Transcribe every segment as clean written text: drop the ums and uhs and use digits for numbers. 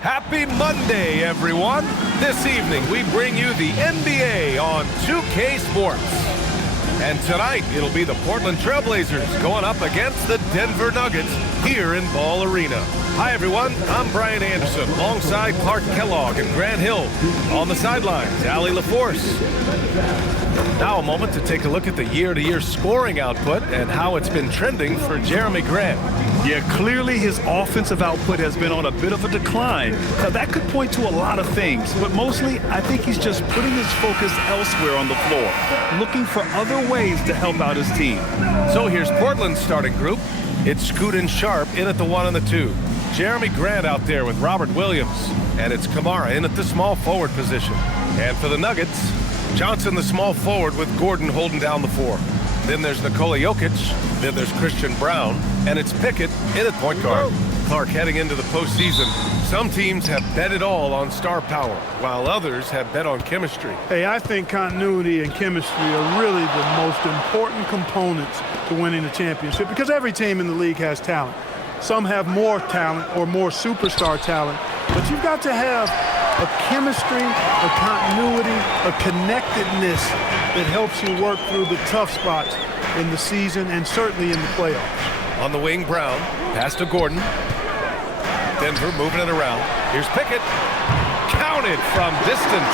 Happy Monday, everyone. This evening, we bring you the NBA on 2K Sports. And tonight, it'll be the Portland Trail Blazers going up against the Denver Nuggets here in Ball Arena. Hi, everyone. I'm Brian Anderson, alongside Clark Kellogg and Grant Hill. On the sidelines, Allie LaForce. Now a moment to take a look at the year-to-year scoring output and how it's been trending for Jeremy Grant. Yeah, clearly his offensive output has been on a bit of a decline. Now, that could point to a lot of things, but mostly I think he's just putting his focus elsewhere on the floor, looking for other ways to help out his team. So here's Portland's starting group. It's Scoot and Sharp in at the 1 and the 2. Jeremy Grant out there with Robert Williams. And it's Kamara in at the small forward position. And for the Nuggets, Johnson the small forward with Gordon holding down the 4. Then there's Nikola Jokic. Then there's Christian Brown. And it's Pickett in at point guard. Clark, heading into the postseason, some teams have bet it all on star power, while others have bet on chemistry. Hey, I think continuity and chemistry are really the most important components to winning a championship because every team in the league has talent. Some have more talent or more superstar talent, but you've got to have a chemistry, a continuity, a connectedness that helps you work through the tough spots in the season and certainly in the playoffs. On the wing, Brown, pass to Gordon. Denver moving it around. Here's Pickett. Counted from distance.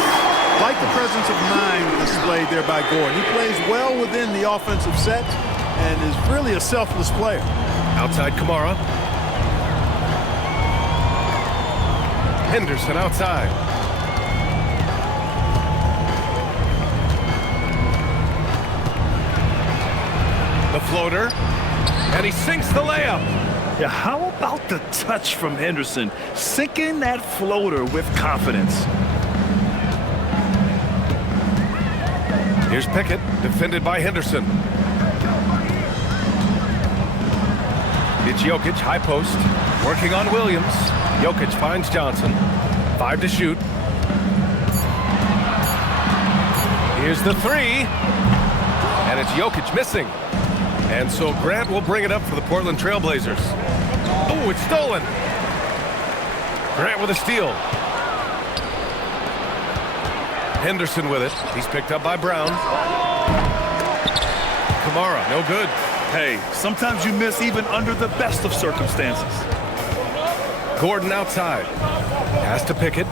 Like the presence of mind displayed there by Gordon. He plays well within the offensive set and is really a selfless player. Outside Kamara. Henderson outside. The floater. And he sinks the layup. Yeah, how about the touch from Henderson? Sinking that floater with confidence. Here's Pickett, defended by Henderson. It's Jokic, high post, working on Williams. Jokic finds Johnson. 5 to shoot. Here's the 3. And it's Jokic missing. And so Grant will bring it up for the Portland Trail Blazers. Oh, it's stolen. Grant with a steal. Henderson with it. He's picked up by Brown. Kamara, no good. Hey, sometimes you miss even under the best of circumstances. Gordon outside. Pass to Pickett.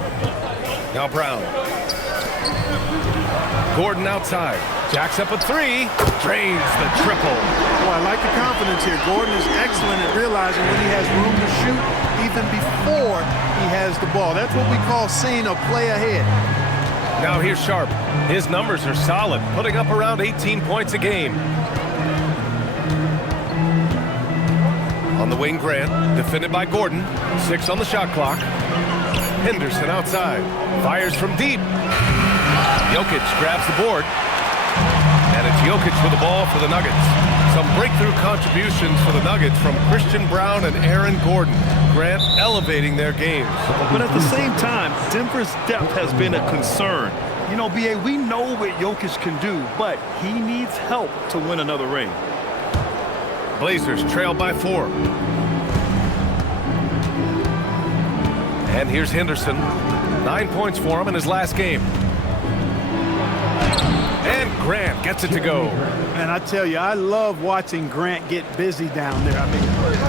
Now Brown. Gordon outside. Jacks up a 3. Drains the triple. Oh, I like the confidence here. Gordon is excellent at realizing when he has room to shoot even before he has the ball. That's what we call seeing a play ahead. Now here's Sharp. His numbers are solid, putting up around 18 points a game. On the wing, Grant, defended by Gordon. 6 on the shot clock. Henderson outside. Fires from deep. Jokic grabs the board. And it's Jokic with the ball for the Nuggets. Some breakthrough contributions for the Nuggets from Christian Brown and Aaron Gordon. Grant elevating their games. But at the same time, Denver's depth has been a concern. You know, B.A., we know what Jokic can do, but he needs help to win another ring. Blazers trail by 4. And here's Henderson. 9 points for him in his last game. And Grant gets it to go. And I tell you, I love watching Grant get busy down there. I mean,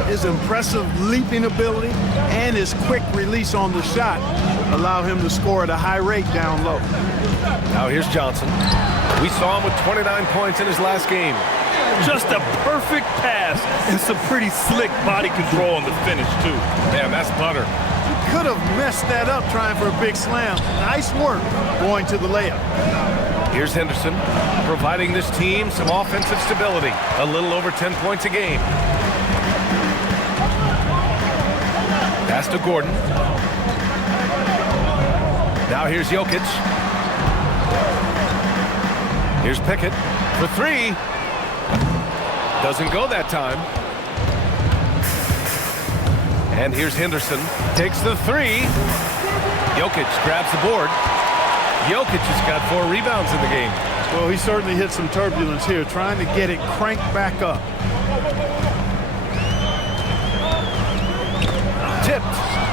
his impressive leaping ability and his quick release on the shot allow him to score at a high rate down low. Now here's Johnson. We saw him with 29 points in his last game. Just a perfect pass and some pretty slick body control on the finish, too. Man, that's butter. He could have messed that up trying for a big slam. Nice work going to the layup. Here's Henderson, providing this team some offensive stability. A little over 10 points a game. Pass to Gordon. Now here's Jokic. Here's Pickett for 3. Doesn't go that time. And here's Henderson. Takes the 3. Jokic grabs the board. Jokic has got 4 rebounds in the game. Well, he certainly hit some turbulence here, trying to get it cranked back up. tipped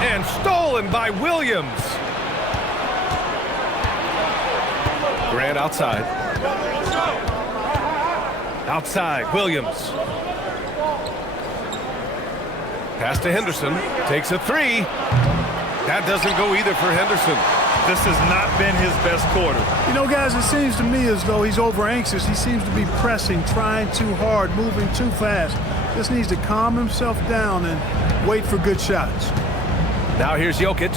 and stolen by Williams. Grant outside. Outside, Williams. Pass to Henderson. Takes a three. That doesn't go either for Henderson. This has not been his best quarter. You know, guys, it seems to me as though he's over anxious. He seems to be pressing, trying too hard, moving too fast. Just needs to calm himself down and wait for good shots. Now here's Jokic.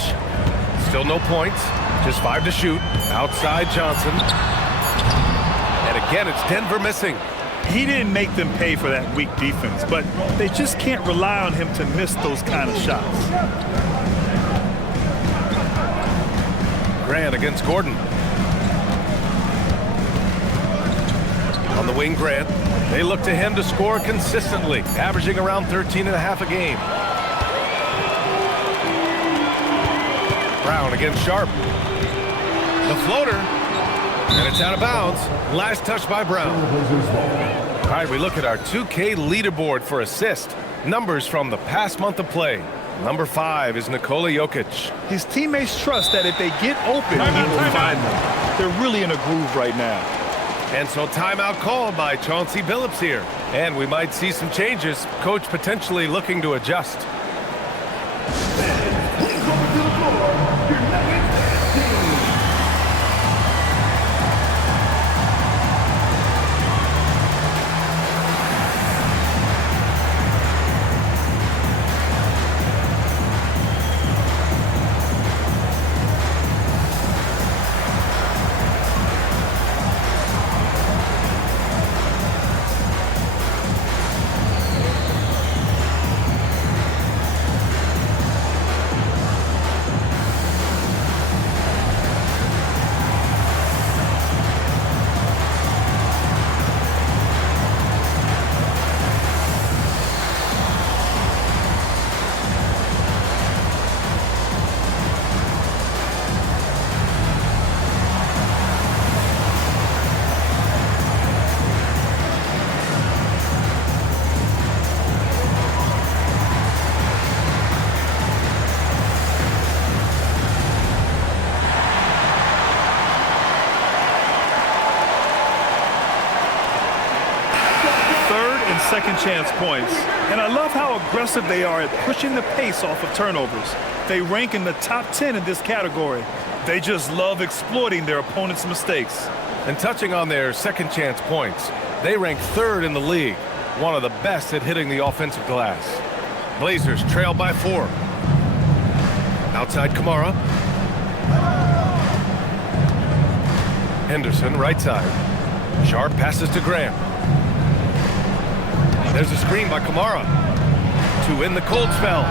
Still no points. Just 5 to shoot. Outside Johnson. And again, it's Denver missing. He didn't make them pay for that weak defense, but they just can't rely on him to miss those kind of shots. Grant against Gordon. On the wing, Grant. They look to him to score consistently, averaging around 13.5 a game. Brown against Sharp. The floater, and it's out of bounds. Last touch by Brown. All right, we look at our 2K leaderboard for assist. Numbers from the past month of play. Number 5 is Nikola Jokic. His teammates trust that if they get open, he will find them. They're really in a groove right now. And so timeout called by Chauncey Billups here. And we might see some changes. Coach potentially looking to adjust. Second chance points. And I love how aggressive they are at pushing the pace off of turnovers. They rank in the top 10 in this category. They just love exploiting their opponent's mistakes. And touching on their second chance points, they rank 3rd in the league, one of the best at hitting the offensive glass. Blazers trail by 4. Outside Kamara. Henderson right side. Sharp passes to Grant. There's a screen by Kamara to win the cold spell.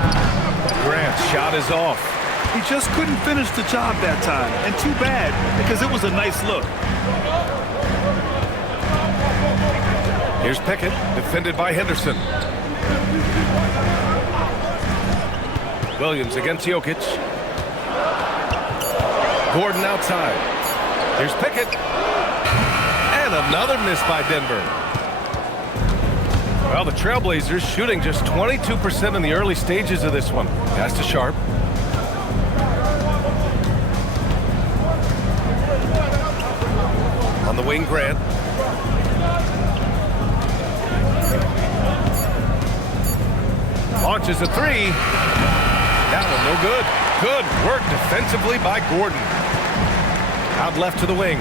Grant's shot is off. He just couldn't finish the job that time, and too bad, because it was a nice look. Here's Pickett, defended by Henderson. Williams against Jokic. Gordon outside. Here's Pickett. And another miss by Denver. Well, the Trailblazers shooting just 22% in the early stages of this one. Pass to Sharp. On the wing, Grant. Launches a three. That one no good. Good work defensively by Gordon. Out left to the wing.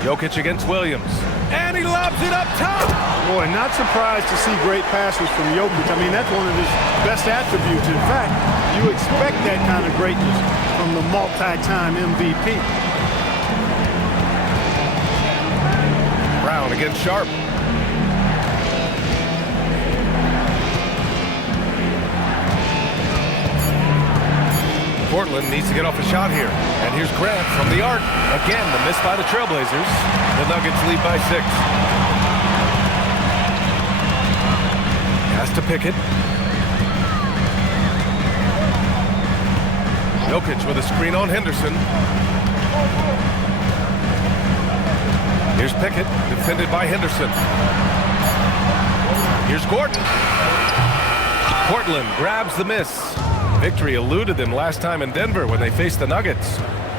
Jokic against Williams. And he lobs it up top. Boy, not surprised to see great passes from Jokic. I mean, that's one of his best attributes. In fact, you expect that kind of greatness from the multi-time MVP. Brown against Sharp. Portland needs to get off a shot here. And here's Grant from the arc. Again, the miss by the Trailblazers. The Nuggets lead by 6. Pass to Pickett. Jokic with a screen on Henderson. Here's Pickett, defended by Henderson. Here's Gordon. Portland grabs the miss. Victory eluded them last time in Denver when they faced the Nuggets.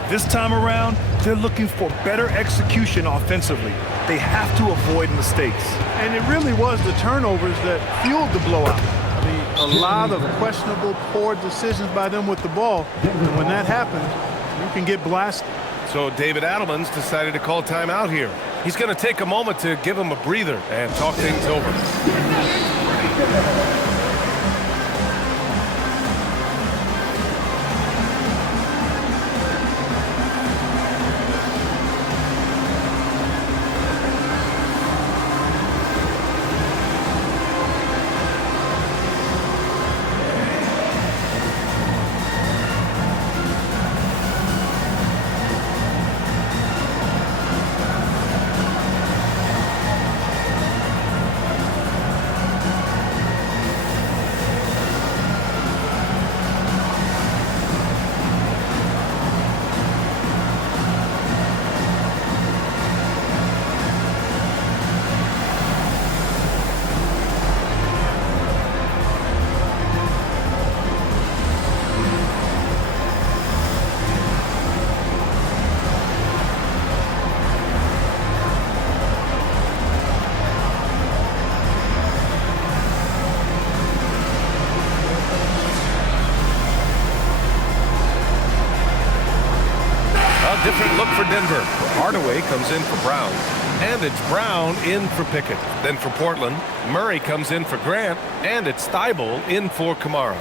This time around, they're looking for better execution offensively. They have to avoid mistakes. And it really was the turnovers that fueled the blowout. I mean, a lot of questionable, poor decisions by them with the ball. And when that happens, you can get blasted. So David Adelman's decided to call timeout here. He's going to take a moment to give him a breather and talk things over. Different look for Denver. Hardaway comes in for Brown. And it's Brown in for Pickett. Then for Portland, Murray comes in for Grant. And it's Thibault in for Kamara.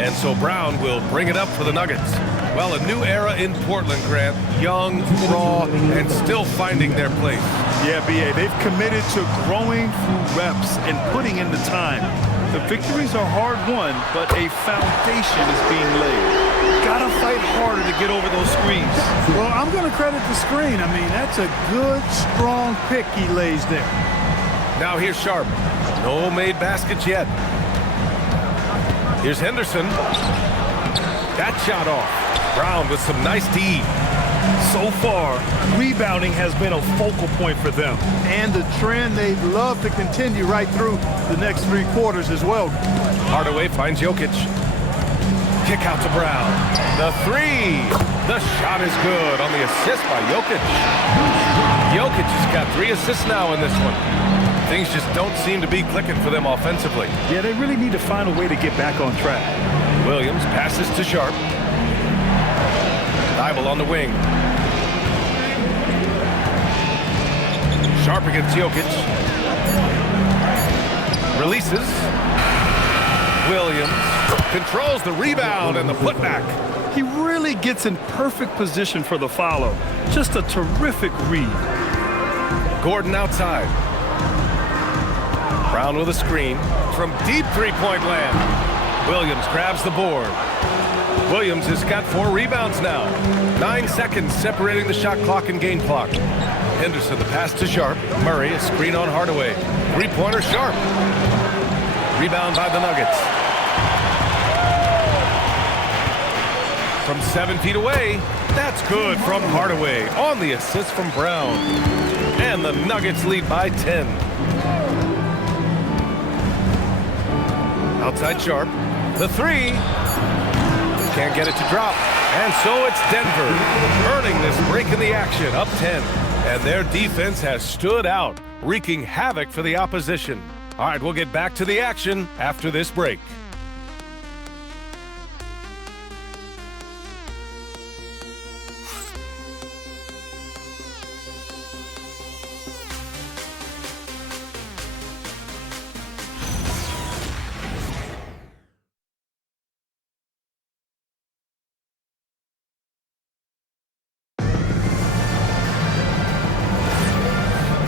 And so Brown will bring it up for the Nuggets. Well, a new era in Portland, Grant. Young, raw, and still finding their place. Yeah, B.A., they've committed to growing through reps and putting in the time. The victories are hard-won, but a foundation is being laid. Gotta fight harder to get over those screens. Well, I'm going to credit the screen. I mean, that's a good, strong pick he lays there. Now here's Sharp. No made baskets yet. Here's Henderson. That shot off. Brown with some nice D. So far, rebounding has been a focal point for them. And the trend they'd love to continue right through the next 3 quarters as well. Hardaway finds Jokic. Kick out to Brown. The three. The shot is good on the assist by Jokic. Jokic has got 3 assists now in this one. Things just don't seem to be clicking for them offensively. Yeah, they really need to find a way to get back on track. Williams passes to Sharp. Thibault on the wing. Sharp against Jokic. Releases. Williams controls the rebound and the putback. He really gets in perfect position for the follow. Just a terrific read. Gordon outside. Brown with a screen from deep three-point land. Williams grabs the board. Williams has got 4 rebounds now. 9 seconds separating the shot clock and game clock. Henderson, the pass to Sharp. Murray, a screen on Hardaway. 3-pointer Sharp. Rebound by the Nuggets. From 7 feet away, that's good from Hardaway on the assist from Brown. And the Nuggets lead by 10. Outside Sharp. The three. Can't get it to drop. And so it's Denver earning this break in the action, up 10. And their defense has stood out, wreaking havoc for the opposition. All right, we'll get back to the action after this break.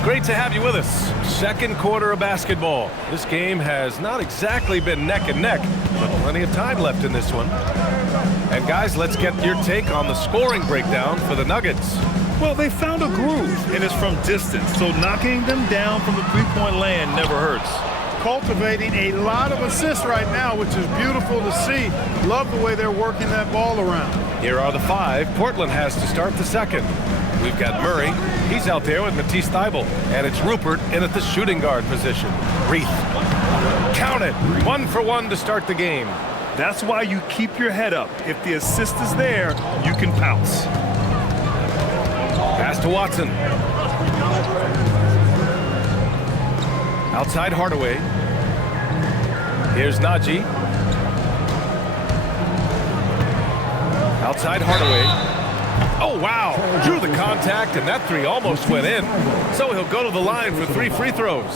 Great to have you with us. Second quarter of basketball. This game has not exactly been neck and neck, but plenty of time left in this one. And guys, let's get your take on the scoring breakdown for the Nuggets. Well, they found a groove, and it's from distance, so knocking them down from the three-point land never hurts. cultivating a lot of assists right now, which is beautiful to see. Love the way they're working that ball around. Here are the 5 Portland has to start the second. We've got Murray. He's out there with Matisse Thybulle. And it's Rupert in at the shooting guard position. Reith. Count it. 1 for 1 to start the game. That's why you keep your head up. If the assist is there, you can pounce. Pass to Watson. Outside Hardaway. Here's Najee. Outside Hardaway. Oh, wow. Drew the contact, and that 3 almost went in. So he'll go to the line for 3 free throws.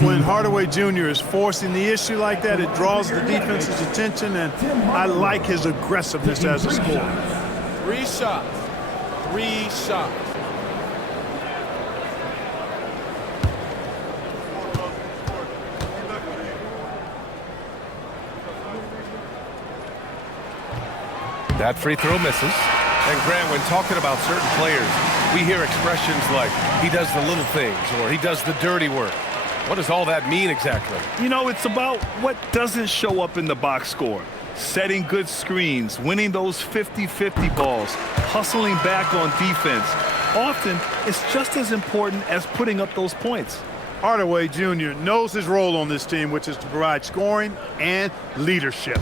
When Hardaway Jr. is forcing the issue like that, it draws the defense's attention, and I like his aggressiveness as a scorer. 3 shots. 3 shots. That free throw misses. And Grant, when talking about certain players, we hear expressions like, he does the little things, or he does the dirty work. What does all that mean exactly? You know, it's about what doesn't show up in the box score. Setting good screens, winning those 50-50 balls, hustling back on defense. Often, it's just as important as putting up those points. Hardaway Jr. knows his role on this team, which is to provide scoring and leadership.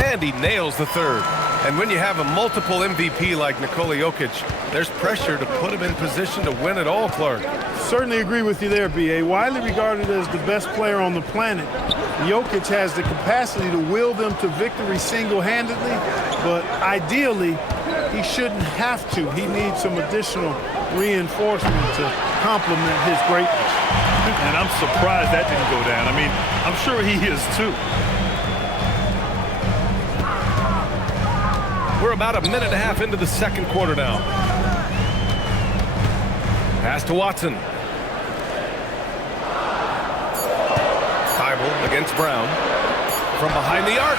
And he nails the 3rd. And when you have a multiple MVP like Nikola Jokic, there's pressure to put him in position to win it all, Clark. Certainly agree with you there, B.A. Widely regarded as the best player on the planet, Jokic has the capacity to will them to victory single-handedly, but ideally, he shouldn't have to. He needs some additional reinforcement to complement his greatness. And I'm surprised that didn't go down. I mean, I'm sure he is too. We're about a minute and a half into the second quarter now. Pass to Watson. Thybulle against Brown. From behind the arc.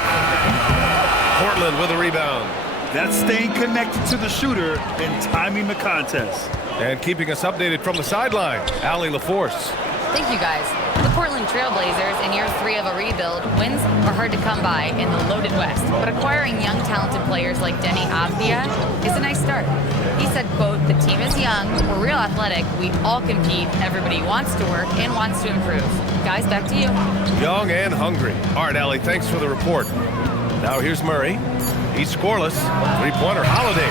Portland with a rebound. That's staying connected to the shooter and timing the contest. And keeping us updated from the sideline, Allie LaForce. Thank you, guys. The Portland Trailblazers, in year 3 of a rebuild, wins are hard to come by in the loaded West. But acquiring young, talented players like Denny Avdia is a nice start. He said, quote, "The team is young, we're real athletic, we all compete, everybody wants to work and wants to improve." Guys, back to you. Young and hungry. All right, Allie, thanks for the report. Now here's Murray. He's scoreless. 3-pointer, Holiday.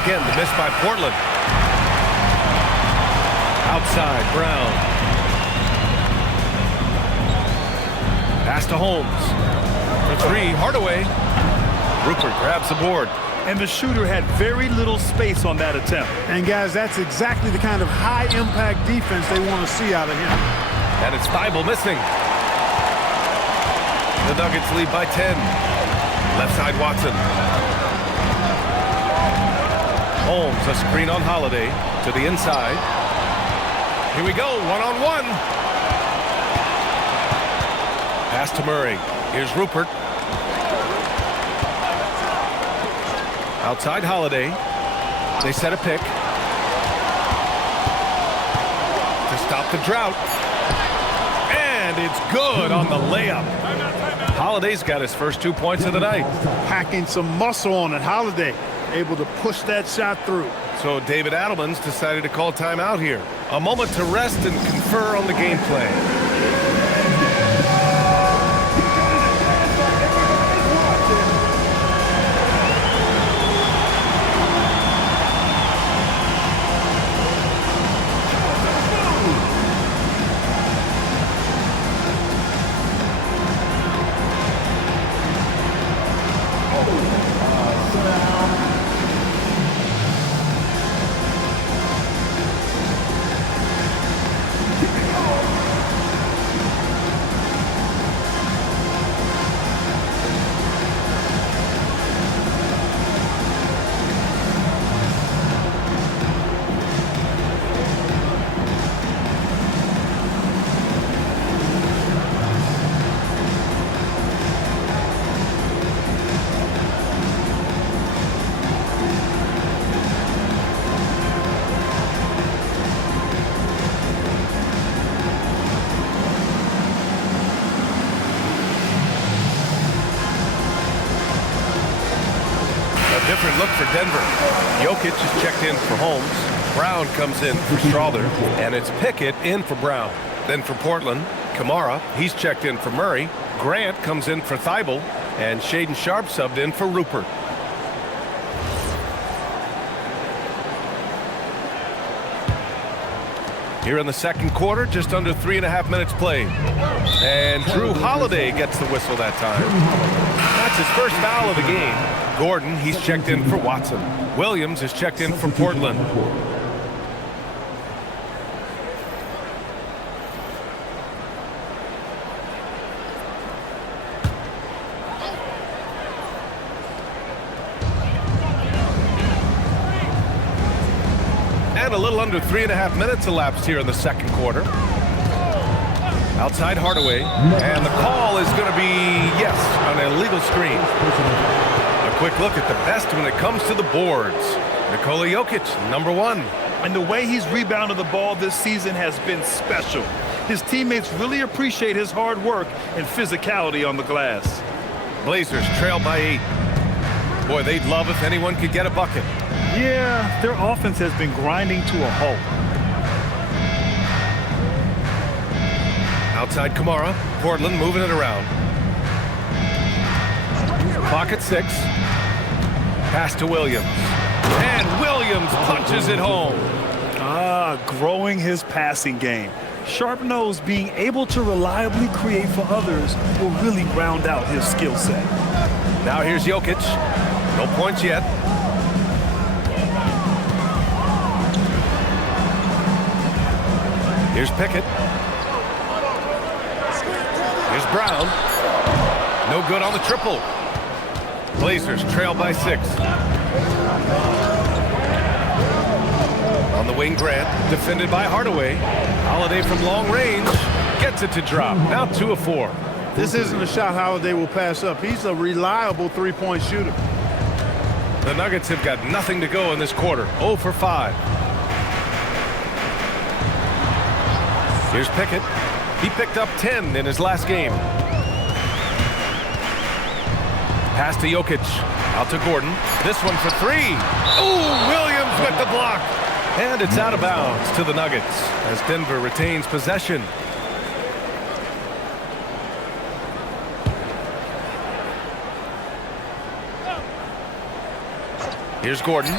Again, the miss by Portland. Outside, Brown. Pass to Holmes. For 3, Hardaway. Rupert grabs the board. And the shooter had very little space on that attempt. And, guys, that's exactly the kind of high-impact defense they want to see out of him. And it's Thybulle missing. The Nuggets lead by 10. Left side, Watson. Holmes, a screen on Holiday. To the inside. Here we go, one-on-one. Pass to Murray. Here's Rupert. Outside Holiday. They set a pick. To stop the drought. And it's good on the layup. Holiday's got his first 2 points of the night. Packing some muscle on it. Holiday able to push that shot through. So David Adelman's decided to call timeout here. A moment to rest and confer on the game plan. different look for Denver. Jokic is checked in for Holmes. Brown comes in for Strawther, and it's Pickett in for Brown. Then for Portland, Kamara, he's checked in for Murray. Grant comes in for Thibault, and Shaedon Sharpe subbed in for Rupert. Here in the second quarter, just under 3.5 minutes played. And Drew Holiday gets the whistle that time. That's his first foul of the game. Gordon, he's checked in for Watson. Williams is checked in for Portland. And a little under 3.5 minutes elapsed here in the second quarter. Outside Hardaway, and the call is going to be, yes, an illegal screen. A quick look at the best when it comes to the boards. Nikola Jokic, number 1. And the way he's rebounded the ball this season has been special. His teammates really appreciate his hard work and physicality on the glass. Blazers trail by 8. Boy, they'd love if anyone could get a bucket. Yeah, their offense has been grinding to a halt. Outside Kamara, Portland moving it around. Clock at 6. Pass to Williams. And Williams punches it home. Growing his passing game. Sharpe knows being able to reliably create for others will really round out his skill set. Now here's Jokic. No points yet. Here's Pickett. Here's Brown. No good on the triple. Blazers trail by 6. On the wing, Grant, defended by Hardaway. Holiday from long range gets it to drop. Now 2 of 4. This isn't a shot Holiday will pass up. He's a reliable three-point shooter. The Nuggets have got nothing to go in this quarter. 0 for 5. Here's Pickett. He picked up 10 in his last game. Pass to Jokic. Out to Gordon. This one for 3. Ooh, Williams with the block. And it's out of bounds to the Nuggets as Denver retains possession. Here's Gordon.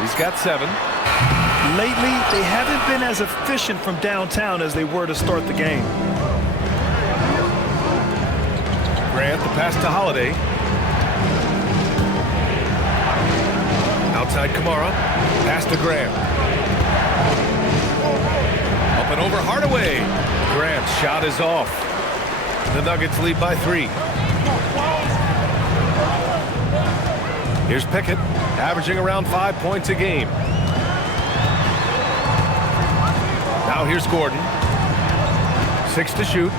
He's got 7. Lately, they haven't been as efficient from downtown as they were to start the game. Grant, the pass to Holiday. Outside Kamara. Pass to Grant. Up and over Hardaway. Grant's shot is off. The Nuggets lead by 3. Here's Pickett, averaging around 5 points a game. Now here's Gordon. 6 to shoot.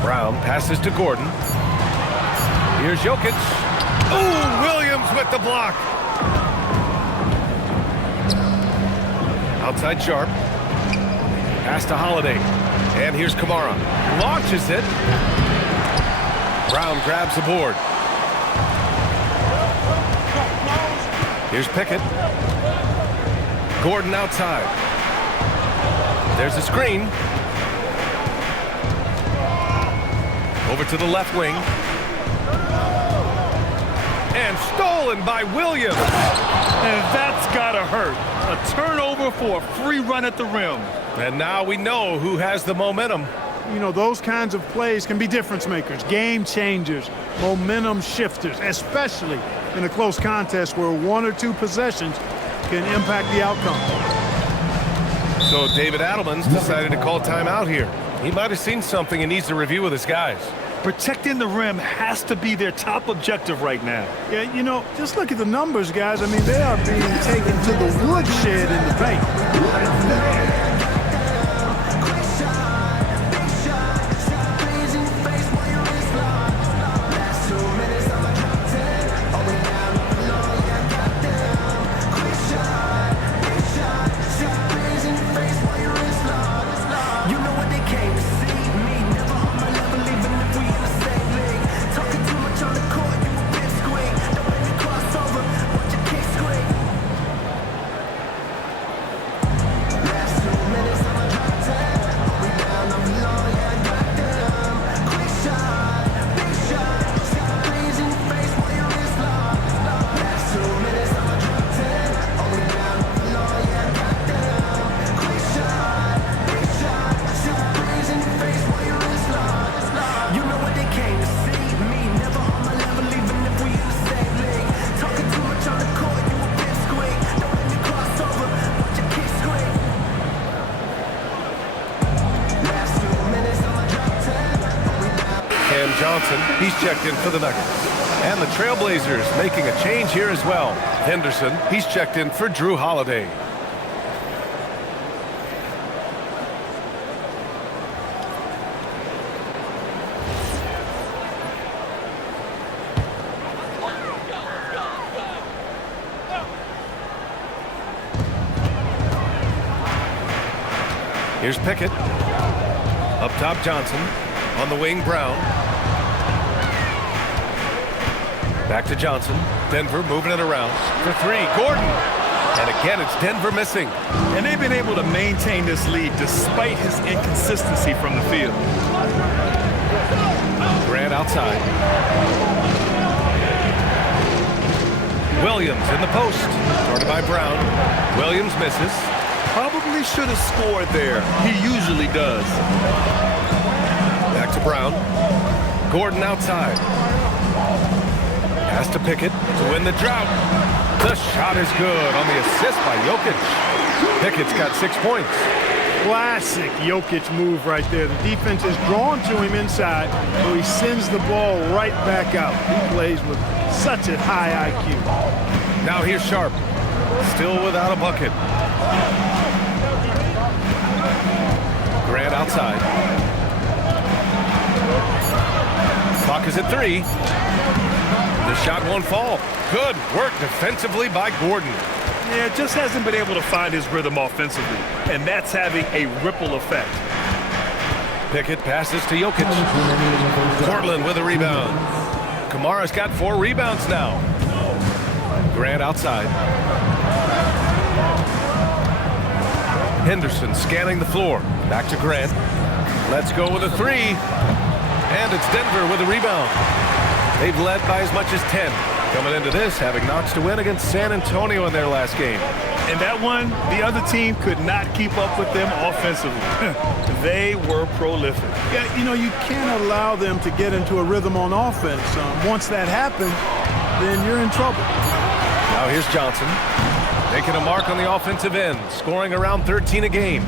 Brown passes to Gordon. Here's Jokic. Ooh, Williams with the block. Outside Sharpe. Pass to Holiday. And here's Kamara. Launches it. Brown grabs the board. Here's Pickett. Gordon outside. There's a screen. Over to the left wing. And stolen by Williams. And that's gotta hurt. A turnover for a free run at the rim. And now we know who has the momentum. You know, those kinds of plays can be difference makers, game changers, momentum shifters, especially in a close contest where 1 or 2 possessions can impact the outcome. So David Adelman's decided to call timeout here. He might have seen something and needs to review with his guys. Protecting the rim has to be their top objective right now. Yeah, you know, just look at the numbers, guys. I mean, they are being taken to the woodshed in the paint. Cam Johnson, he's checked in for the Nuggets. And the Trailblazers making a change here as well. Henderson, he's checked in for Drew Holiday. Here's Pickett. Up top, Johnson. On the wing, Brown. Back to Johnson. Denver moving it around for three. Gordon. And again, it's Denver missing. And they've been able to maintain this lead despite his inconsistency from the field. Grant outside. Williams in the post. Guarded by Brown. Williams misses. Probably should have scored there. He usually does. Back to Brown. Gordon outside. Pass to Pickett to win the drought. The shot is good on the assist by Jokic. Pickett's got 6 points. Classic Jokic move right there. The defense is drawn to him inside, so he sends the ball right back out. He plays with such a high IQ. Now here's Sharp. Still without a bucket. Grant outside. Clock is at 3. The shot won't fall. Good work defensively by Gordon. Yeah, just hasn't been able to find his rhythm offensively, and that's having a ripple effect. Pickett passes to Jokic. Portland with a rebound. Kamara's got 4 rebounds now. Grant outside. Henderson scanning the floor. Back to Grant. Let's go with a 3. And it's Denver with a rebound. They've led by as much as 10. Coming into this, having notched a win against San Antonio in their last game. And that one, the other team could not keep up with them offensively. They were prolific. Yeah, you know, you can't allow them to get into a rhythm on offense. Once that happens, then you're in trouble. Now here's Johnson. Making a mark on the offensive end, scoring around 13 a game.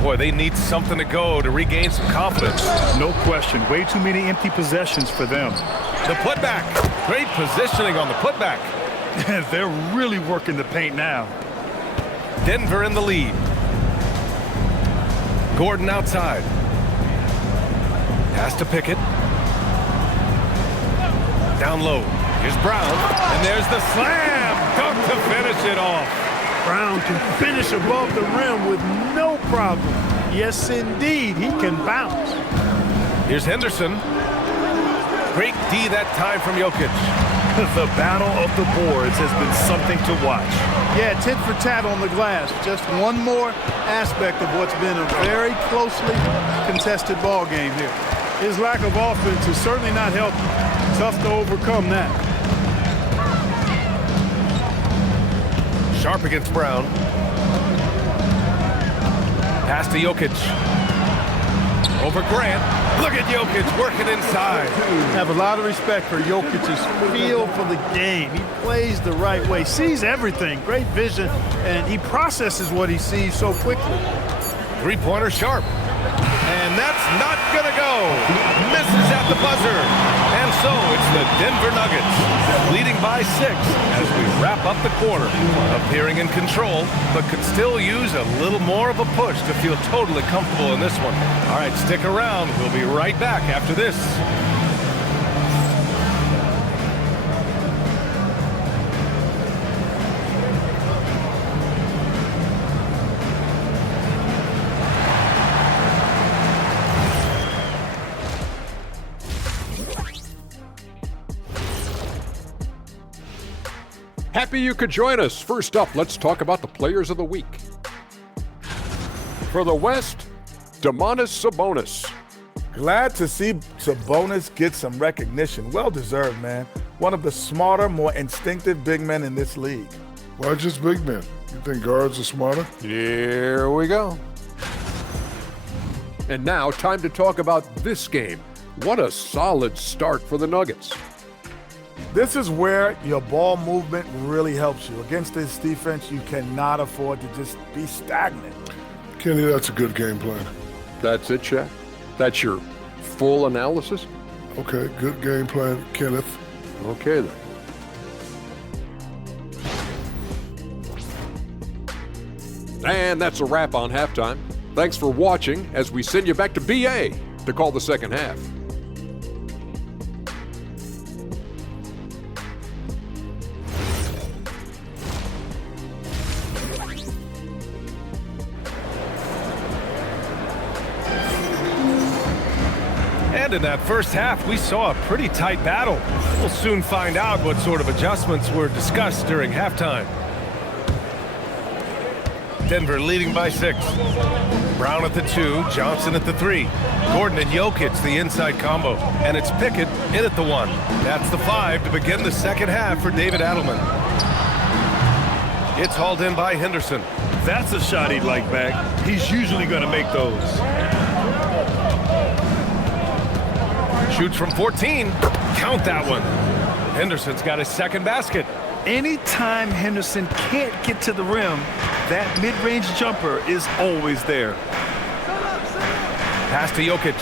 Boy, they need something to go to regain some confidence. No question. Way too many empty possessions for them. The putback. Great positioning on the putback. They're really working the paint now. Denver in the lead. Gordon outside. Pass to Pickett. Down low. Here's Brown. And there's the slam. Dunk to finish it off. Brown can finish above the rim with no problem. Yes, indeed, he can bounce. Here's Henderson. Great D that time from Jokic. The battle of the boards has been something to watch. Yeah, tit for tat on the glass. Just one more aspect of what's been a very closely contested ball game here. His lack of offense is certainly not helping. Tough to overcome that. Sharp against Brown. Pass to Jokic. Over Grant. Look at Jokic working inside. I have a lot of respect for Jokic's feel for the game. He plays the right way, sees everything, great vision, and he processes what he sees so quickly. Three-pointer Sharp. And that's not going to go. Misses at the buzzer. And so it's the Denver Nuggets leading by 6 as we wrap up the quarter. Appearing in control, but could still use a little more of a push to feel totally comfortable in this one. All right, stick around. We'll be right back after this. Happy you could join us. First up, let's talk about the players of the week. For the West, Domantas Sabonis. Glad to see Sabonis get some recognition. Well-deserved, man. One of the smarter, more instinctive big men in this league. Why just big men? You think guards are smarter? Here we go. And now, time to talk about this game. What a solid start for the Nuggets. This is where your ball movement really helps you. Against this defense, you cannot afford to just be stagnant. Kenny, that's a good game plan. That's it, Shaq? That's your full analysis? Okay, good game plan, Kenneth. Okay, then. And that's a wrap on halftime. Thanks for watching as we send you back to BA to call the second half. And in that first half, we saw a pretty tight battle. We'll soon find out what sort of adjustments were discussed during halftime. Denver leading by 6. Brown at the 2, Johnson at the 3. Gordon and Jokic the inside combo. And it's Pickett in at the 1. That's the 5 to begin the second half for David Adelman. It's hauled in by Henderson. That's a shot he'd like back. He's usually going to make those. Shoots from 14. Count that one. Henderson's got his second basket. Anytime Henderson can't get to the rim, that mid-range jumper is always there. Pass to Jokic.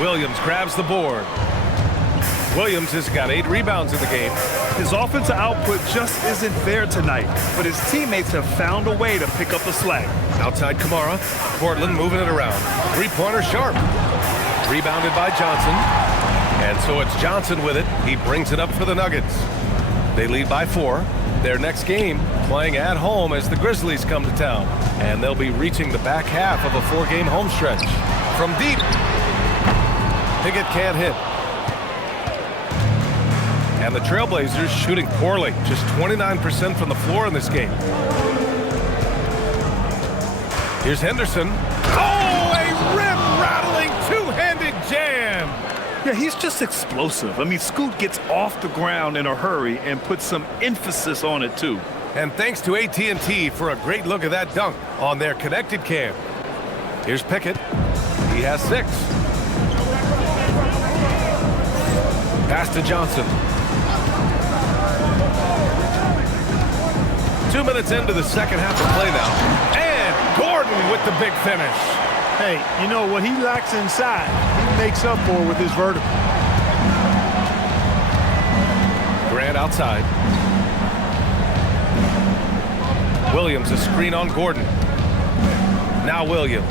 Williams grabs the board. Williams has got 8 rebounds in the game. His offensive output just isn't there tonight, but his teammates have found a way to pick up the slack. Outside Kamara. Portland moving it around. Three-pointer Sharp. Rebounded by Johnson. And so it's Johnson with it. He brings it up for the Nuggets. They lead by 4. Their next game playing at home as the Grizzlies come to town. And they'll be reaching the back half of a 4-game home stretch. From deep. Pickett can't hit. And the Trailblazers shooting poorly. Just 29% from the floor in this game. Here's Henderson. Oh, a rim-rattling two-handed jam. Yeah, he's just explosive. I mean, Scoot gets off the ground in a hurry and puts some emphasis on it, too. And thanks to AT&T for a great look at that dunk on their connected cam. Here's Pickett. He has 6. Pass to Johnson. 2 minutes into the second half of play now. And Gordon with the big finish. Hey, you know, what he lacks inside, he makes up for with his vertical. Grant outside. Williams a screen on Gordon. Now Williams.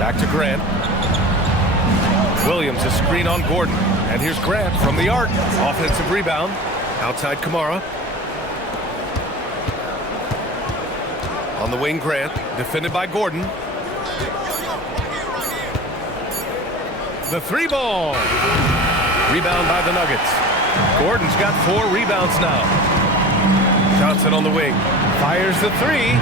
Back to Grant. Williams a screen on Gordon. And here's Grant from the arc. Offensive rebound. Outside Kamara. On the wing, Grant, defended by Gordon. The 3-ball. Rebound by the Nuggets. Gordon's got 4 rebounds now. Johnson on the wing. Fires the 3.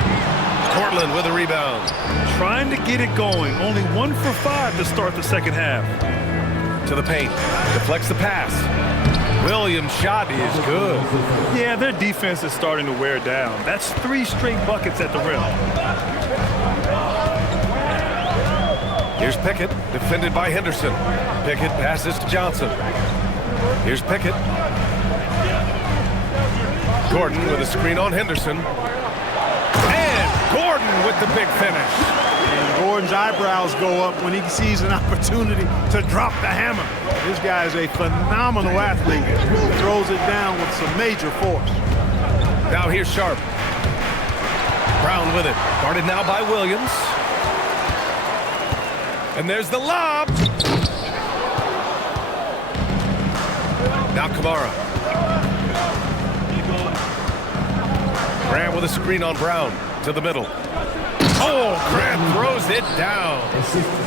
Portland with a rebound. Trying to get it going. Only 1 for 5 to start the second half. To the paint. Deflects the pass. Williams' shot is good. Yeah, their defense is starting to wear down. That's 3 straight buckets at the rim. Here's Pickett, defended by Henderson. Pickett passes to Johnson. Here's Pickett. Gordon with a screen on Henderson. And Gordon with the big finish. And Gordon's eyebrows go up when he sees an opportunity to drop the hammer. This guy is a phenomenal athlete who throws it down with some major force. Now here's Sharp. Brown with it. Guarded now by Williams. And there's the lob. Now Kamara. Grant with a screen on Brown to the middle. Oh, Grant throws it down.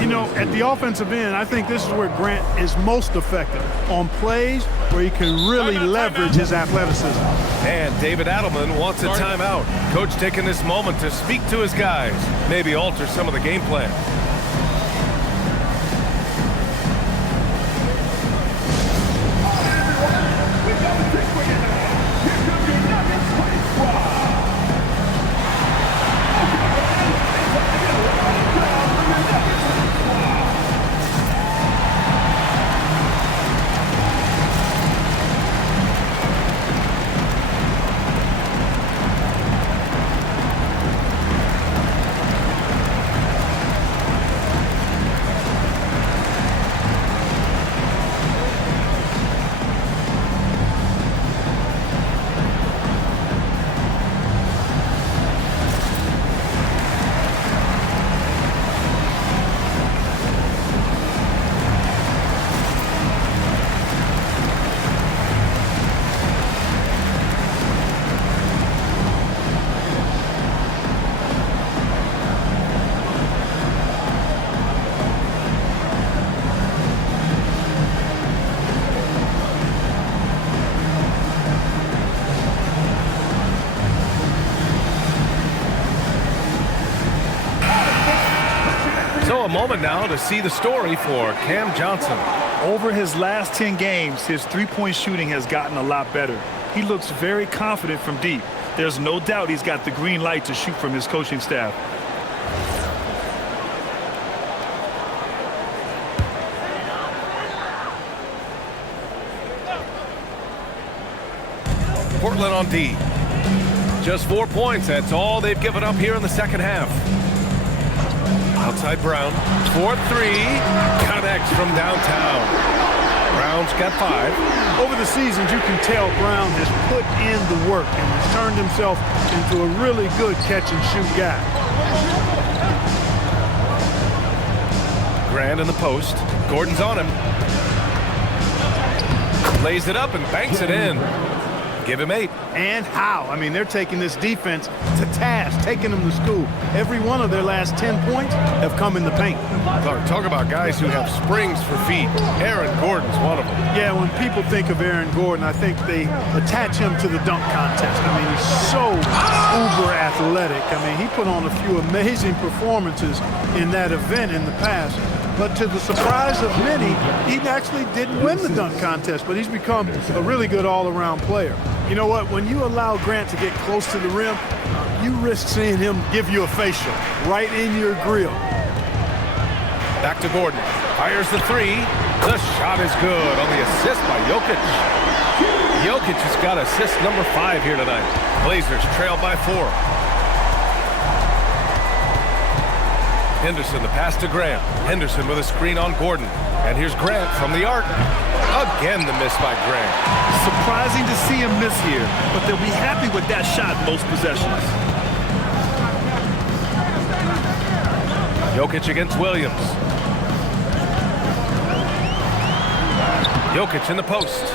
You know, at the offensive end, I think this is where Grant is most effective, on plays where he can really leverage his athleticism. And David Adelman wants a timeout. Coach taking this moment to speak to his guys, maybe alter some of the game plan. So a moment now to see the story for Cam Johnson. Over his last 10 games, his three-point shooting has gotten a lot better. He looks very confident from deep. There's no doubt he's got the green light to shoot from his coaching staff. Portland on D. Just 4 points. That's all they've given up here in the second half. Outside Brown. 4-3. Connects from downtown. Brown's got 5. Over the seasons, you can tell Brown has put in the work and has turned himself into a really good catch-and-shoot guy. Grant in the post. Gordon's on him. Lays it up and banks it in. Give him 8. And how? I mean, they're taking this defense to task, taking them to school. Every one of their last 10 points have come in the paint. Talk about guys who have springs for feet. Aaron Gordon's one of them. Yeah, when people think of Aaron Gordon, I think they attach him to the dunk contest. I mean, he's so uber athletic. I mean, he put on a few amazing performances in that event in the past. But to the surprise of many, he actually didn't win the dunk contest, but he's become a really good all-around player. You know what? When you allow Grant to get close to the rim, you risk seeing him give you a facial right in your grill. Back to Gordon. Fires the 3. The shot is good on the assist by Jokic. Jokic has got assist number 5 here tonight. Blazers trail by 4. Henderson, the pass to Grant. Henderson with a screen on Gordon. And here's Grant from the arc. Again, the miss by Grant. Surprising to see him miss here, but they'll be happy with that shot most possessions. Jokic against Williams. Jokic in the post.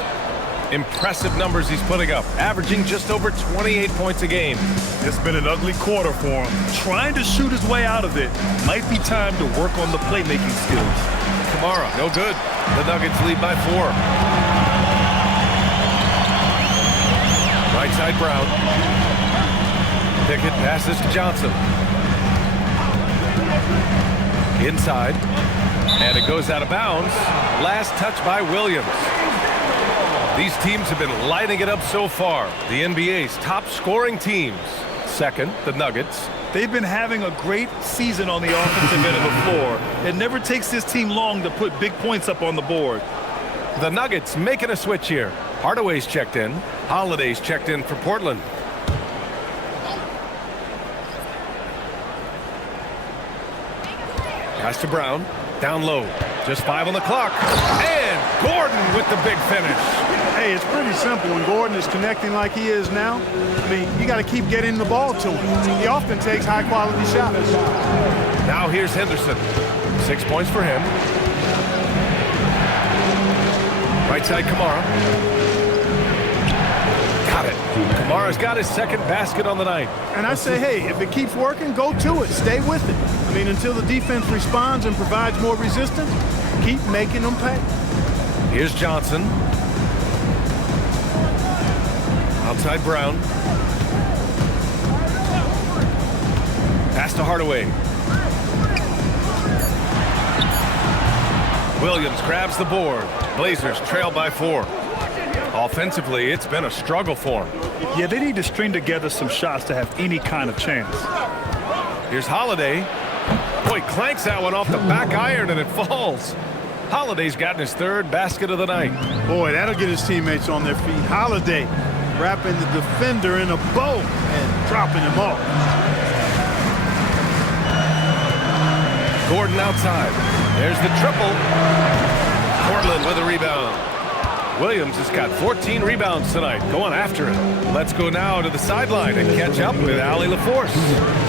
Impressive numbers he's putting up, averaging just over 28 points a game. It's been an ugly quarter for him. Trying to shoot his way out of it. Might be time to work on the playmaking skills. Kamara, no good. The Nuggets lead by 4. Right side Brown. Pickett passes to Johnson. Inside. And it goes out of bounds. Last touch by Williams. These teams have been lighting it up so far. The NBA's top scoring teams. Second, the Nuggets. They've been having a great season on the offensive end of the floor. It never takes this team long to put big points up on the board. The Nuggets making a switch here. Hardaway's checked in. Holiday's checked in for Portland. Pass to Brown. Down low. Just 5 on the clock. And Gordon with the big finish. Hey, it's pretty simple. When Gordon is connecting like he is now, I mean, you got to keep getting the ball to him. He often takes high-quality shots. Now here's Henderson. 6 points for him. Right side, Kamara. Got it. Kamara's got his second basket on the night. And I say, hey, if it keeps working, go to it. Stay with it. I mean, until the defense responds and provides more resistance, keep making them pay. Here's Johnson. Outside Brown. Pass to Hardaway. Williams grabs the board. Blazers trail by 4. Offensively, it's been a struggle for them. Yeah, they need to string together some shots to have any kind of chance. Here's Holiday. Boy, clanks that one off the back iron and it falls. Holiday's gotten his 3rd basket of the night. Boy, that'll get his teammates on their feet. Holiday wrapping the defender in a bow and dropping him off. Gordon outside. There's the triple. Portland with a rebound. Williams has got 14 rebounds tonight, going after it. Let's go now to the sideline and catch up with Allie LaForce.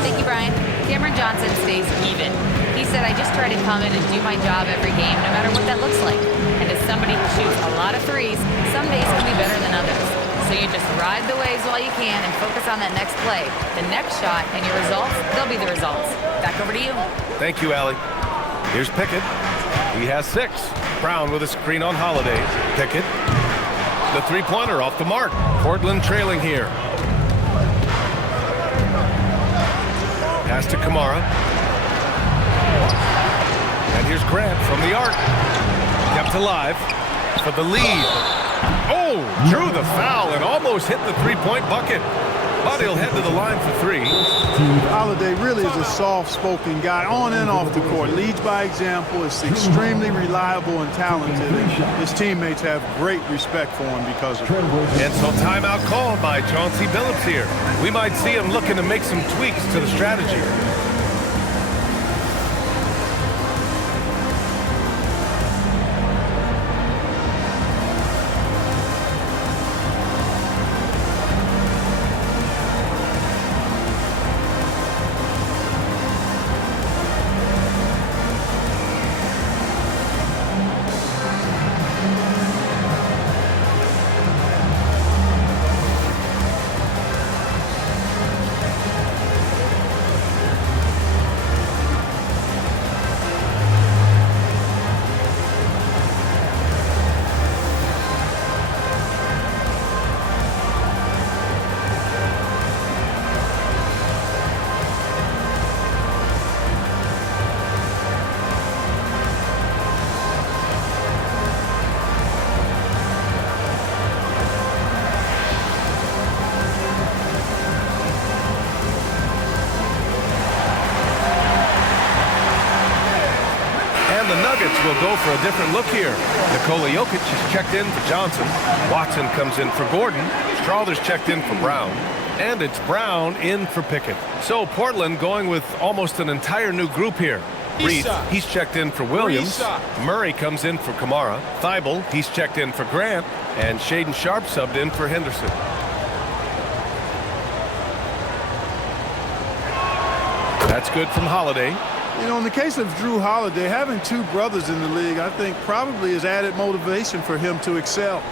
Thank you, Brian. Cameron Johnson stays even. He said, I just try to come in and do my job every game, no matter what that looks like. And as somebody who shoots a lot of threes, some days can be better than others. So you just ride the waves while you can and focus on that next play. The next shot and your results, they'll be the results. Back over to you. Thank you, Allie. Here's Pickett. He has 6. Brown with a screen on Holiday. Pickett. The three-pointer off the mark. Portland trailing here. Pass to Kamara. here's Grant from the arc. Kept alive for the lead. Oh, drew the foul and almost hit the three-point bucket. But he'll head to the line for three. Holiday really is a soft-spoken guy on and off the court. Leads by example, is extremely reliable and talented. And his teammates have great respect for him because of it. And so timeout called by Chauncey Billups here. We might see him looking to make some tweaks to the strategy. Will go for a different look here. Nikola Jokic is checked in for Johnson. Watson comes in for Gordon. Strawther's checked in for Brown. And it's Brown in for Pickett. So Portland going with almost an entire new group here. Reed, he's checked in for Williams. Murray comes in for Kamara. Thibault, he's checked in for Grant. And Shaedon Sharpe subbed in for Henderson. That's good from Holiday. You know, in the case of Drew Holiday, having two brothers in the league, I think probably is added motivation for him to excel.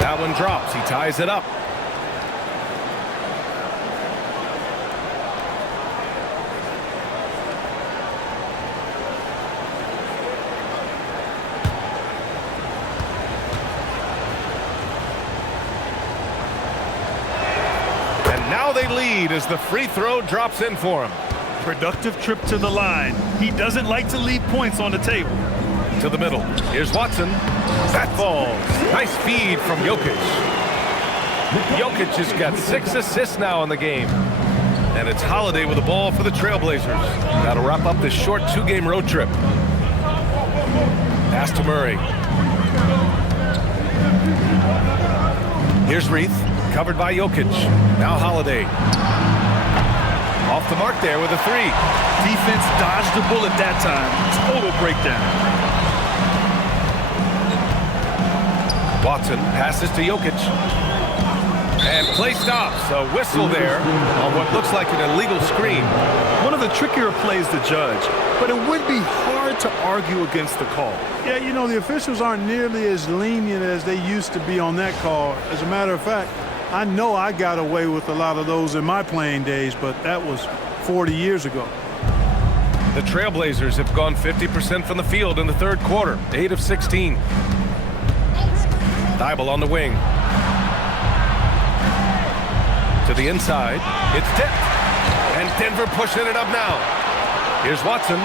That one drops. He ties it up. They lead as the free throw drops in for him. Productive trip to the line. He doesn't like to leave points on the table. To the middle. Here's Watson. That falls. Nice feed from Jokic. Jokic has got 6 assists now in the game. And it's Holiday with the ball for the Trailblazers. That'll wrap up this short 2-game road trip. Pass to Murray. Here's Reith. Covered by Jokic. Now Holiday. Off the mark there with a three. Defense dodged the bullet that time. Total breakdown. Watson passes to Jokic. And play stops. A whistle there on what looks like an illegal screen. One of the trickier plays to judge, but it would be hard to argue against the call. Yeah, you know, the officials aren't nearly as lenient as they used to be on that call. As a matter of fact, I know I got away with a lot of those in my playing days, but that was 40 years ago. The Trailblazers have gone 50% from the field in the third quarter, 8 of 16. Thibault on the wing. To the inside. It's tipped. And Denver pushing it up now. Here's Watson.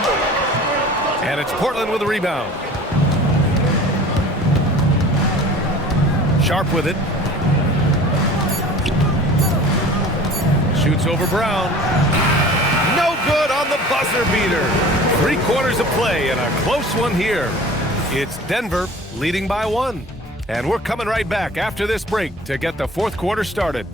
And it's Portland with a rebound. Sharpe with it. Shoots over Brown. No good on the buzzer beater. 3 quarters of play and a close one here. It's Denver leading by 1. And we're coming right back after this break to get the fourth quarter started.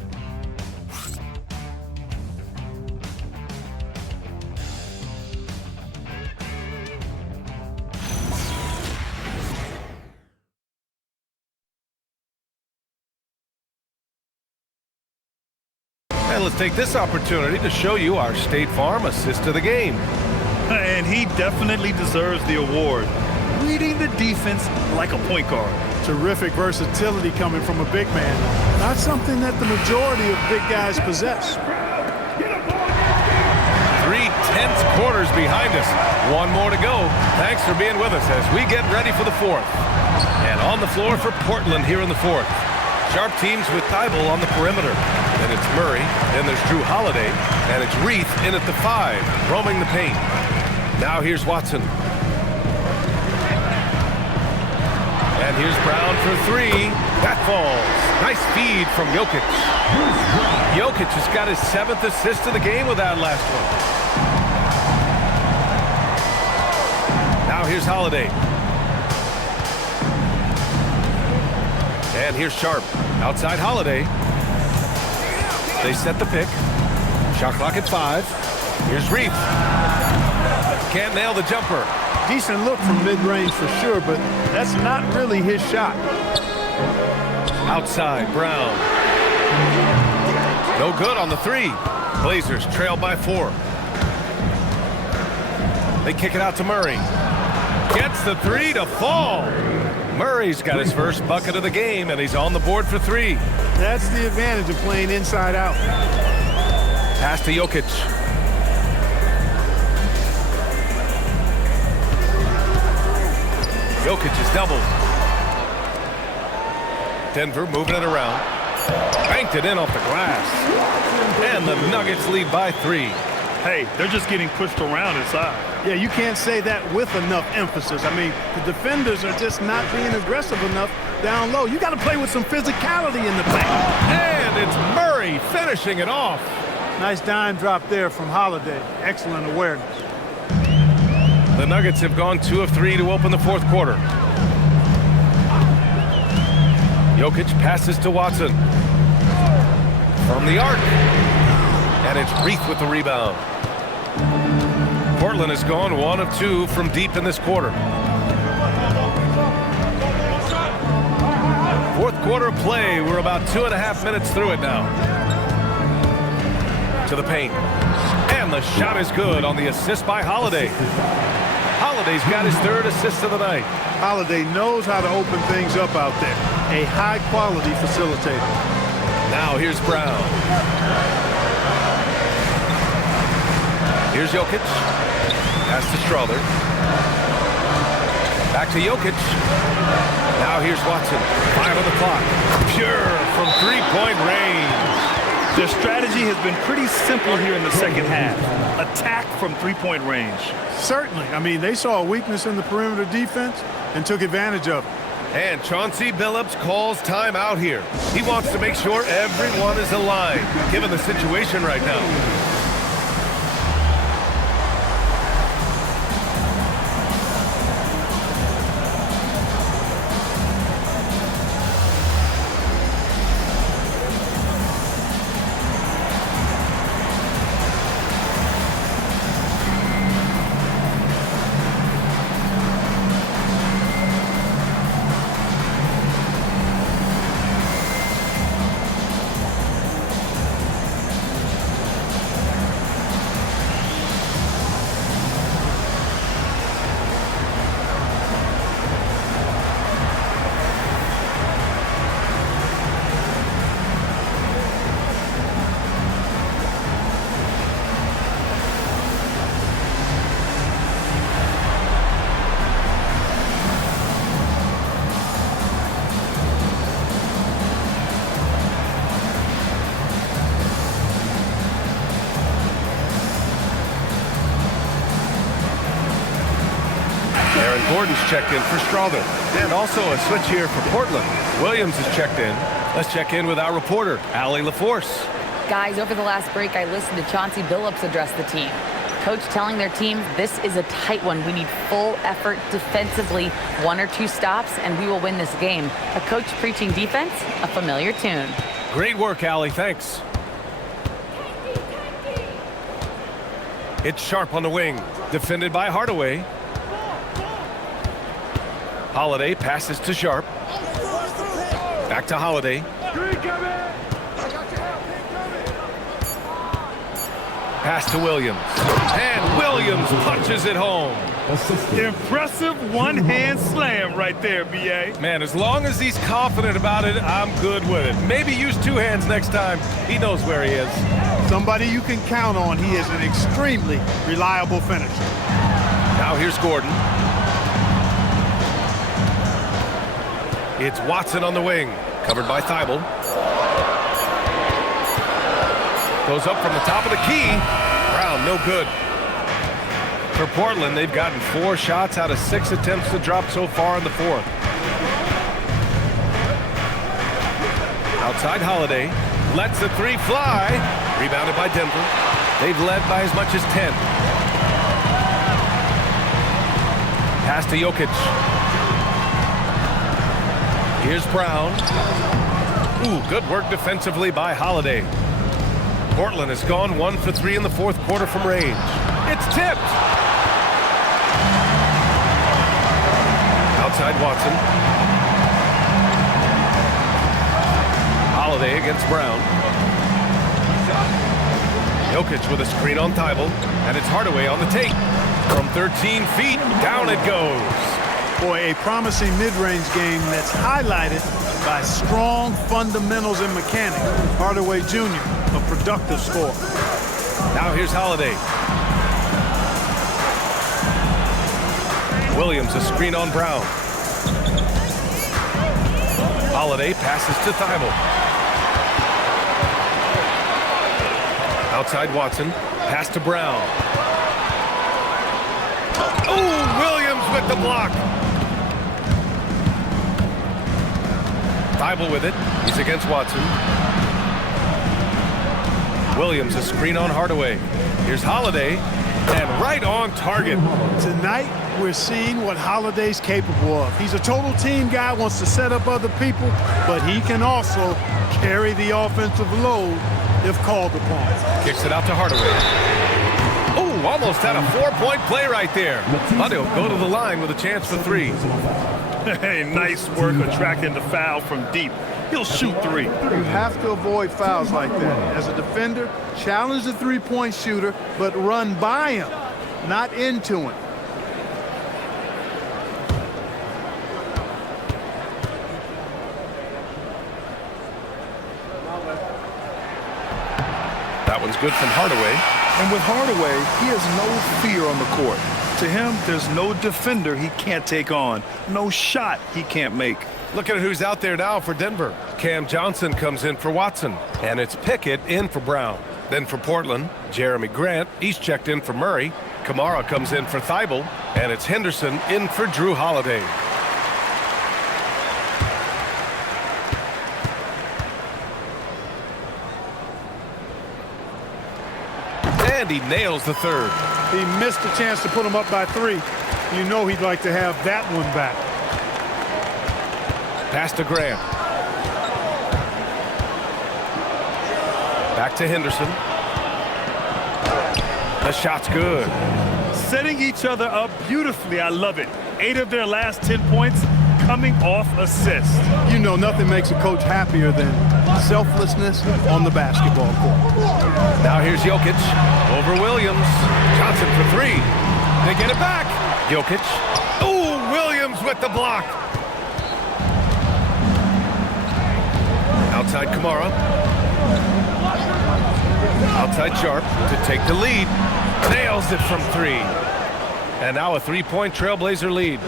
And let's take this opportunity to show you our State Farm assist of the game. And he definitely deserves the award. Reading the defense like a point guard. Terrific versatility coming from a big man. Not something that the majority of big guys possess. 3 tense quarters behind us. 1 more to go. Thanks for being with us as we get ready for the fourth. And on the floor for Portland here in the fourth. Sharp teams with Thibault on the perimeter. Then it's Murray, then there's Drew Holiday, and it's Reith in at the 5, roaming the paint. Now here's Watson. And here's Brown for 3. That falls. Nice feed from Jokic. Jokic has got his 7th assist of the game with that last one. Now here's Holiday. And here's Sharp. Outside Holiday. They set the pick. Shot clock at 5. Here's Reith. Can't nail the jumper. Decent look from mid-range for sure, but that's not really his shot. Outside, Brown. No good on the 3. Blazers trail by 4. They kick it out to Murray. Gets the 3 to fall. Murray's got his first bucket of the game, and he's on the board for 3. That's the advantage of playing inside out. Pass to Jokic. Jokic is doubled. Denver moving it around. Banked it in off the glass. And the Nuggets lead by 3. Hey, they're just getting pushed around inside. Yeah, you can't say that with enough emphasis. I mean, the defenders are just not being aggressive enough down low. You got to play with some physicality in the paint. And it's Murray finishing it off. Nice dime drop there from Holiday. Excellent awareness. The Nuggets have gone 2 of 3 to open the fourth quarter. Jokic passes to Watson. From the arc. And it's Reith with the rebound. Portland has gone 1 of 2 from deep in this quarter. Fourth quarter play. We're about 2.5 minutes through it now. To the paint. And the shot is good on the assist by Holiday. Holiday's got his 3rd assist of the night. Holiday knows how to open things up out there. A high-quality facilitator. Now here's Brown. Here's Jokic. Pass to Strother. Back to Jokic. Now here's Watson. 5 on the clock. Pure from 3-point range. Their strategy has been pretty simple here in the second half. Attack from 3-point range. Certainly. I mean, they saw a weakness in the perimeter defense and took advantage of it. And Chauncey Billups calls timeout here. He wants to make sure everyone is aligned, given the situation right now. Gordon's checked in for Strother. And also a switch here for Portland. Williams is checked in. Let's check in with our reporter, Allie LaForce. Guys, over the last break, I listened to Chauncey Billups address the team. Coach telling their team, this is a tight one. We need full effort defensively, 1 or 2 stops, and we will win this game. A coach preaching defense, a familiar tune. Great work, Allie. Thanks. It's Sharp on the wing. Defended by Hardaway. Holiday passes to Sharp. Back to Holiday. Pass to Williams. And Williams punches it home. Impressive one-hand slam right there, B.A. Man, as long as he's confident about it, I'm good with it. Maybe use 2 hands next time. He knows where he is. Somebody you can count on. He is an extremely reliable finisher. Now here's Gordon. It's Watson on the wing, covered by Thibault. Goes up from the top of the key. Brown, no good. For Portland, they've gotten 4 shots out of 6 attempts to drop so far in the fourth. Outside Holiday, lets the 3 fly. Rebounded by Denver. They've led by as much as 10. Pass to Jokic. Here's Brown. Ooh, good work defensively by Holiday. Portland has gone 1 for 3 in the fourth quarter from range. It's tipped. Outside Watson. Holiday against Brown. Jokic with a screen on Thibault, and it's Hardaway on the take. From 13 feet, down it goes. Boy, a promising mid-range game that's highlighted by strong fundamentals and mechanics. Hardaway Jr., a productive scorer. Now here's Holiday. Williams, a screen on Brown. Holiday passes to Thibault. Outside Watson, pass to Brown. Oh, Williams with the block. Thibault with it. He's against Watson. Williams, a screen on Hardaway. Here's Holiday, and right on target. Tonight, we're seeing what Holiday's capable of. He's a total team guy, wants to set up other people, but he can also carry the offensive load if called upon. Kicks it out to Hardaway. Oh, almost had a 4-point play right there. But he'll go to the line with a chance for 3. Hey, nice work attracting the foul from deep. He'll shoot 3. You have to avoid fouls like that. As a defender, challenge the three-point shooter, but run by him, not into him. That one's good from Hardaway. And with Hardaway, he has no fear on the court. To him, there's no defender he can't take on, no shot he can't make. Look at who's out there now for Denver. Cam Johnson comes in for Watson, and it's Pickett in for Brown. Then for Portland, Jeremy Grant, he's checked in for Murray. Kamara comes in for Thibault, and it's Henderson in for Drew Holiday. And he nails the 3rd. He missed a chance to put him up by 3. You know he'd like to have that one back. Pass to Grant. Back to Henderson. The shot's good. Setting each other up beautifully. I love it. 8 of their last 10 points coming off assists. You know nothing makes a coach happier than selflessness on the basketball court. Now here's Jokic over Williams. Johnson for 3. They get it back. Jokic. Oh, Williams with the block. Outside Kamara. Outside Sharp to take the lead. Nails it from 3. And now a 3-point Trailblazer lead.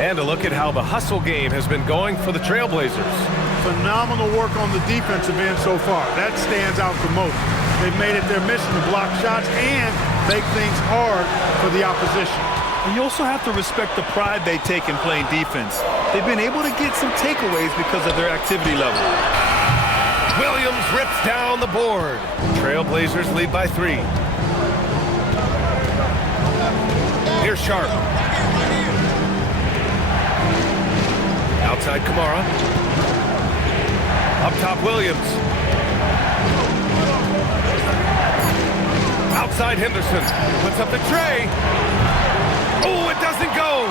And a look at how the hustle game has been going for the Trailblazers. Phenomenal work on the defensive end so far. That stands out the most. They've made it their mission to block shots and make things hard for the opposition. And you also have to respect the pride they take in playing defense. They've been able to get some takeaways because of their activity level. Williams rips down the board. Trailblazers lead by 3. Here's Sharp. Outside Kamara. Up top Williams. Outside Henderson. Puts up the tray. Oh, it doesn't go.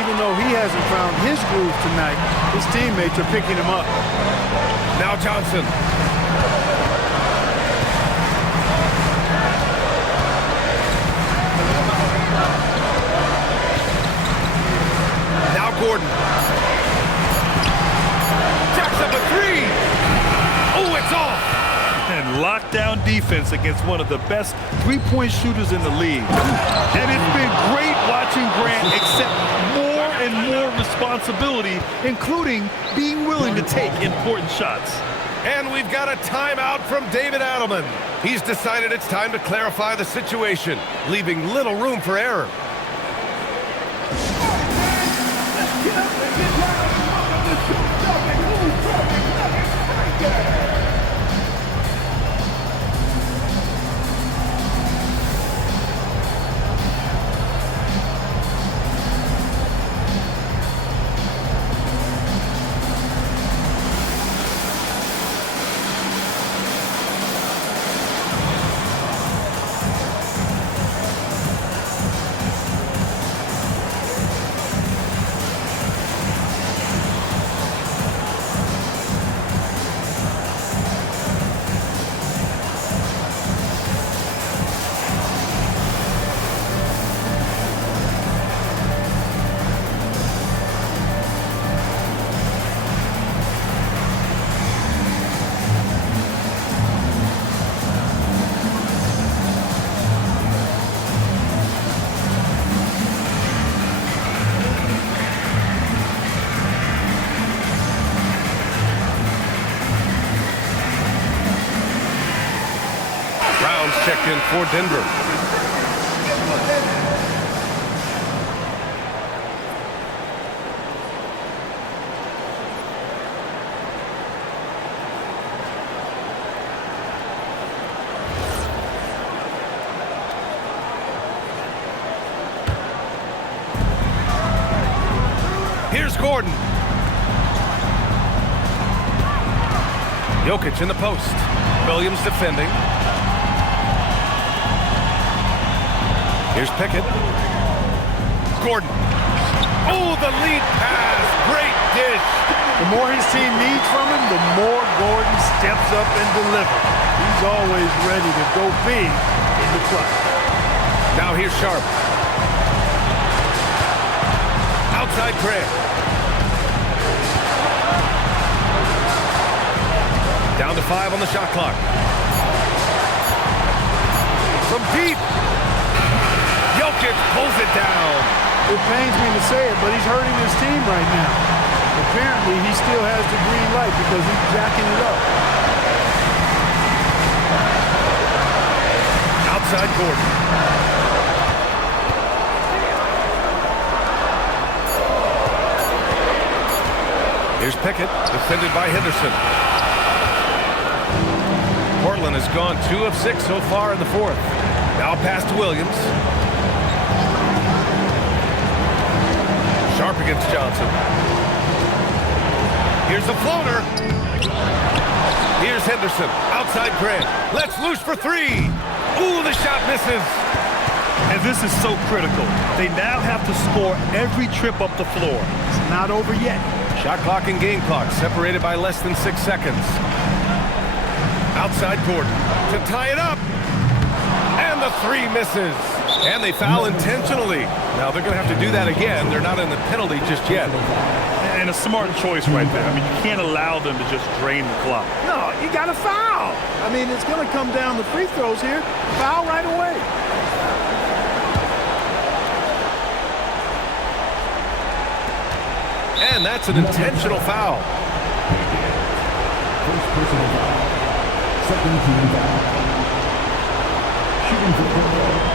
Even though he hasn't found his groove tonight, his teammates are picking him up. Now Johnson. Now Gordon. Jacks up a 3. Oh, it's off. And lockdown defense against one of the best three-point shooters in the league. And it's been great watching Grant accept more and more responsibility, including being willing to take important shots. And we've got a timeout from David Adelman. He's decided it's time to clarify the situation, leaving little room for error. Checked in for Denver. Here's Gordon. Jokic in the post. Williams defending. Here's Pickett. Gordon. Oh, the lead pass. Great dish. The more his team needs from him, the more Gordon steps up and delivers. He's always ready to go big in the clutch. Now here's Sharp. Outside Grant. Down to 5 on the shot clock. From deep. Jokic pulls it down. It pains me to say it, but he's hurting his team right now. Apparently, he still has the green light because he's jacking it up. Outside Gordon. Here's Pickett, defended by Henderson. Portland has gone 2 of 6 so far in the fourth. Now pass to Williams. Sharp against Johnson. Here's the floater. Here's Henderson. Outside Grant. Let's loose for 3. Ooh, the shot misses. And this is so critical. They now have to score every trip up the floor. It's not over yet. Shot clock and game clock separated by less than 6 seconds. Outside Gordon to tie it up. And the 3 misses. And they foul intentionally. Now they're going to have to do that again. They're not in the penalty just yet. And a smart choice right there. I mean, you can't allow them to just drain the clock. No, you got to foul. I mean, it's going to come down to free throws here. Foul right away. And that's an intentional foul. First personal foul. Second team foul. Shooting for Portland.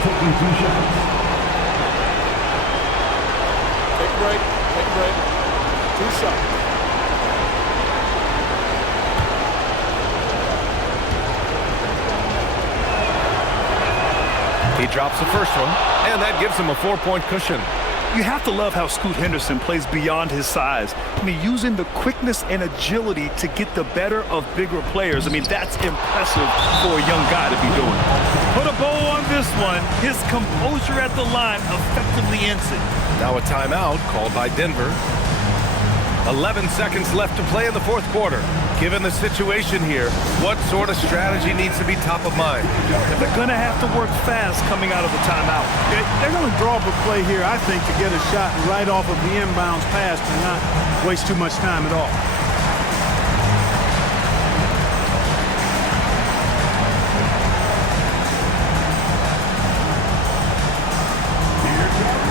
Taking 2 shots. Take a break. Take a break. 2 shots. He drops the first one, and that gives him a 4-point cushion. You have to love how Scoot Henderson plays beyond his size. I mean, using the quickness and agility to get the better of bigger players. I mean, that's impressive for a young guy to be doing. Put a bow on this one. His composure at the line effectively ends it. Now a timeout called by Denver. 11 seconds left to play in the fourth quarter. Given the situation here, what sort of strategy needs to be top of mind? They're going to have to work fast coming out of the timeout. They're going to draw up a play here, I think, to get a shot right off of the inbounds pass and not waste too much time at all. Here comes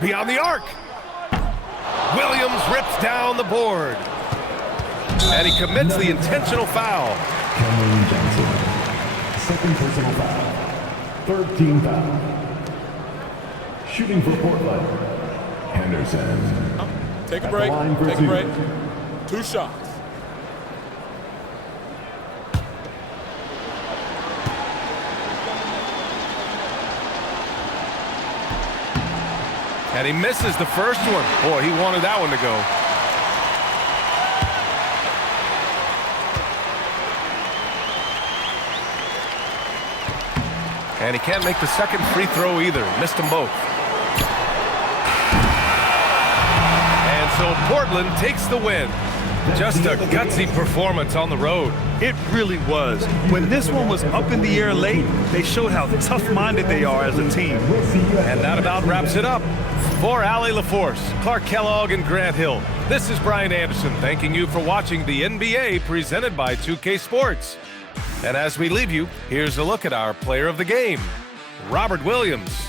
beyond the arc. Williams rips down the board. And he commits the intentional foul. Cameron Johnson. Second personal foul. Third team foul. Shooting for Portland. Henderson. Take a break. Take a break. 2 shots. And he misses the first one. Boy, he wanted that one to go. And he can't make the second free throw either. Missed them both. And so Portland takes the win. Just a gutsy performance on the road. It really was. When this one was up in the air late, they showed how tough-minded they are as a team. And that about wraps it up. For Allie LaForce, Clark Kellogg, and Grant Hill, this is Brian Anderson thanking you for watching the NBA presented by 2K Sports. And as we leave you, here's a look at our player of the game, Robert Williams.